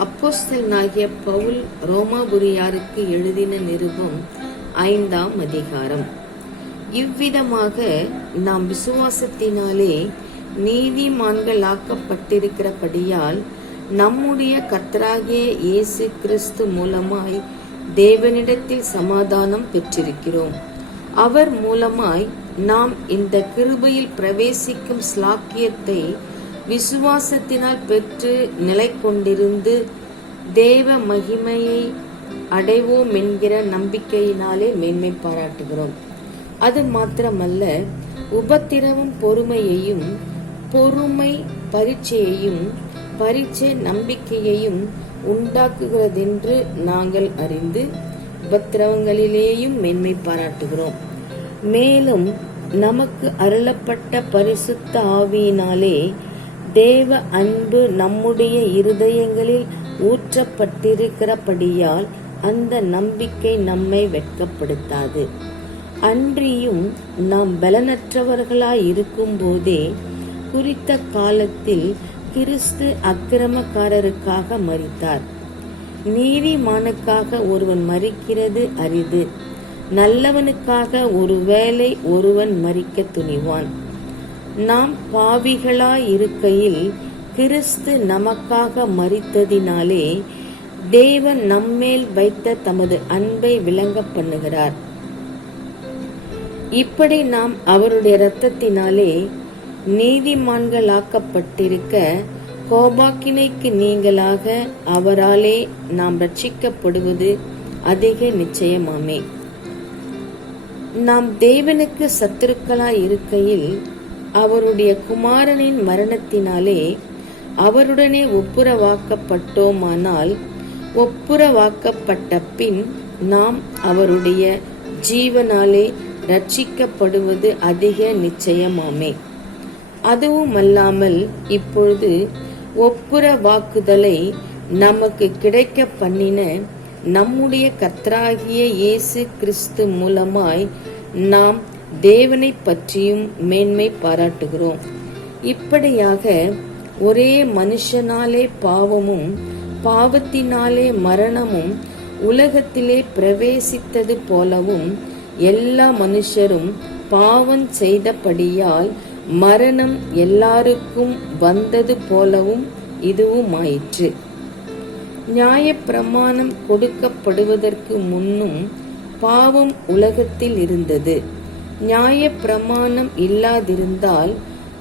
அப்போஸ்தலனாகிய பவுல் ரோமாபுரியாருக்கு எழுதின நிருபம் 5ஆம் அதிகாரம். இவ்விதமாக நாம் விசுவாசத்தினாலே நீதிமான்களாக்கப்பட்டிருக்கிறபடியால் நம்முடைய கர்த்தராகிய இயேசு கிறிஸ்து மூலமாய் தேவனிடத்தில் சமாதானம் பெற்றிருக்கிறோம். அவர் மூலமாய் நாம் இந்த கிருபையில் பிரவேசிக்கும் ஸ்லாக்கியத்தை விசுவாசத்தினால் பெற்று நிலை கொண்டிருந்து தேவ மகிமையை அடைவோம் என்கிற நம்பிக்கையினாலே மேன்மை பாராட்டுகிறோம். அது மாத்திரமல்ல, உபத்திரவம் பொறுமையையும், பொறுமை பரீட்சையையும், பரீட்சை நம்பிக்கையையும் உண்டாக்குகிறதென்று நாங்கள் அறிந்து உபத்திரவங்களிலேயும் மேன்மை பாராட்டுகிறோம். மேலும் நமக்கு அருளப்பட்ட பரிசுத்த ஆவியினாலே தேவ அன்பு நம்முடைய இருதயங்களில் ஊற்றப்பட்டிருக்கிறபடியால் அந்த நம்பிக்கை நம்மை வெட்கப்படுத்தாது. அன்றியும் நாம் பலனற்றவர்களாய் இருக்கும் போதே குறித்த காலத்தில் கிறிஸ்து அக்கிரமக்காரருக்காக மரித்தார். நீதிமானுக்காக ஒருவன் மரிக்கிறது அரிது, நல்லவனுக்காக ஒருவேளை ஒருவன் மரிக்க துணிவான். நாம் பாவிகளாய் இருக்கையில் கிறிஸ்து நமக்காக மரித்ததினாலே தேவன் நம்மேல் வைத்த தமது அன்பை விளங்க பண்ணுகிறார். இப்படி நாம் அவருடைய இரத்தத்தினாலே நீதிமான்களாக்கப்பட்டிருக்க கோபாக்கினைக்கு நீங்களாக அவராலே நாம் ரட்சிக்கப்படுவது அதிக நிச்சயமாமே. நாம் தேவனுக்கு சத்துருக்களாய் இருக்கையில் அவருடைய குமாரனின் மரணத்தினாலே அவருடனே ஒப்புரவாக்கப்பட்டோமானால், ஒப்புரவாக்கப்பட்ட பின் நாம் அவருடைய ஜீவனாலே ரட்சிக்கப்படுவது அதிக நிச்சயமாமே. அதுவுமல்லாமல் இப்பொழுது ஒப்புரவாக்குதலை நமக்கு கிடைக்க பண்ணின நம்முடைய கர்த்தராகிய இயேசு கிறிஸ்து மூலமாய் நாம் தேவனை பற்றியும் மேன்மை பாராட்டுகிறோம். இப்படியாக ஒரே மனுஷனாலே பாவமும் பாவத்தினாலே மரணமும் உலகத்திலே பிரவேசித்தது போலவும் எல்லா மனுஷரும் பாவம் செய்தபடியால் மரணம் எல்லாருக்கும் வந்தது போலவும் இதுவுமாயிற்று. நியாயப்பிரமாணம் கொடுக்கப்படுவதற்கு முன்னும் பாவம் உலகத்தில் இருந்தது. நியாயப்பிரமாணம் இல்லாதிருந்தால்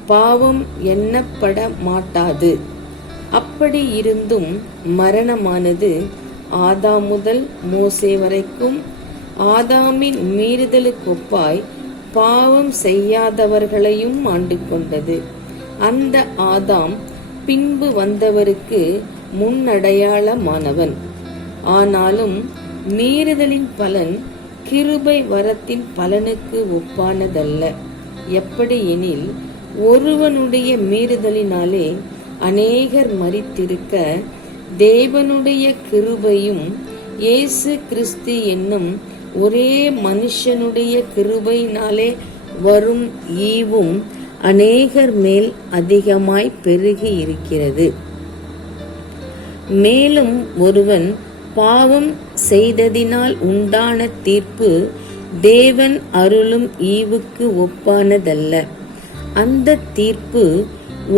பாவம் எண்ணப்பட மாட்டாது. அப்படி இருந்தும் மரணமானது ஆதாம் முதல் மோசே வரைக்கும் ஆதாமின் மீறுதலுக்கொப்பாய் பாவம் செய்யாதவர்களையும் ஆண்டு கொண்டது. அந்த ஆதாம் பின்பு வந்தவருக்கு முன்னடையாளமானவன். ஆனாலும் மீறுதலின் பலன் கிருபை வரத்தின் பலனுக்கு ஒப்பானதல்ல. எப்படி எனில், ஒருவனுடைய மீறுதலினாலே அநேகர் மரித்திருக்க தேவனுடைய கிருபையும் இயேசு கிறிஸ்து என்னும் ஒரே மனுஷனுடைய கிருபையினாலே வரும் ஈவும் அநேகர் மேல் அதிகமாய் பெருகி இருக்கிறது. மேலும் ஒருவன் பாவம் செய்ததினால் உண்டான தீர்ப்பு தேவன் அருளும் ஈவுக்கு ஒப்பானதல்ல. அந்த தீர்ப்பு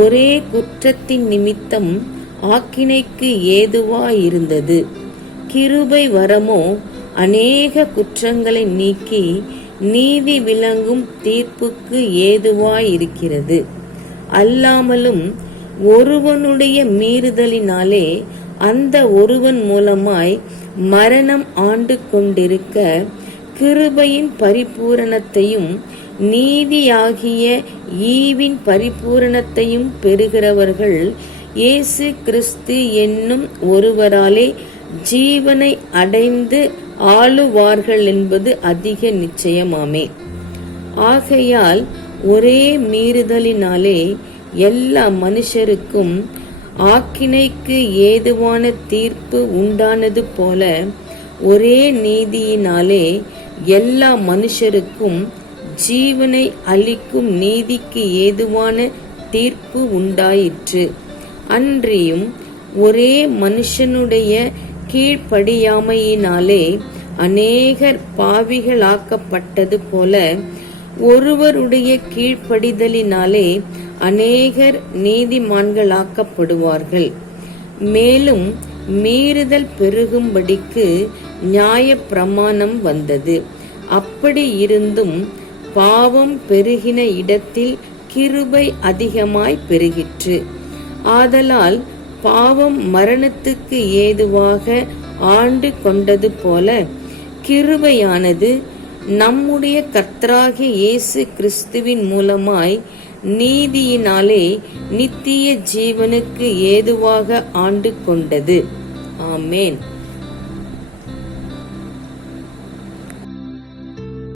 ஒரே குற்றத்தின் நிமித்தம் ஆக்கினைக்கு ஏதுவாயிருந்தது. கிருபை வரமோ அநேக குற்றங்களை நீக்கி நீதி விளங்கும் தீர்ப்புக்கு ஏதுவாயிருக்கிறது. அல்லாமலும் ஒருவனுடைய மீறுதலினாலே அந்த ஒருவன் மூலமாய் மரணம் ஆண்டு கொண்டிருக்க கிருபையின் பரிபூரணத்தையும் நீதியாகிய ஈவின் பரிபூரணத்தையும் பெறுகிறவர்கள் இயேசு கிறிஸ்து என்னும் ஒருவராலே ஜீவனை அடைந்து ஆளுவார்கள் என்பது அதிக நிச்சயமாமே. ஆகையால் ஒரே மீறுதலினாலே எல்லா மனுஷருக்கும் ஆக்கினைக்கு ஏதுவான தீர்ப்பு உண்டானது போல ஒரே நீதியினாலே எல்லா மனுஷருக்கும் ஜீவனை அளிக்கும் நீதிக்கு ஏதுவான தீர்ப்பு உண்டாயிற்று. அன்றியும் ஒரே மனுஷனுடைய கீழ்ப்படியாமையினாலே அநேகர் பாவிகளாக்கப்பட்டது போல ஒருவருடைய கீழ்ப்படிதலினாலே அநேகர் நீதிமான்களாக்கப்படுவார்கள். மேலும் மீறுதல் பெருகும்படிக்கு நியாயப்பிரமாணம் வந்தது. அப்படி இருந்தும் பாவம் பெருகின இடத்தில் கிருபை அதிகமாய் பெருகிற்று. ஆதலால் பாவம் மரணத்துக்கு ஏதுவாக ஆண்டு கொண்டது போல கிருபையானது நம்முடைய கர்த்தராகிய இயேசு கிறிஸ்துவின் மூலமாய் நீதியினாலே நித்திய ஜீவனுக்கு ஏதுவாக ஆண்டு கொண்டது. ஆமேன்.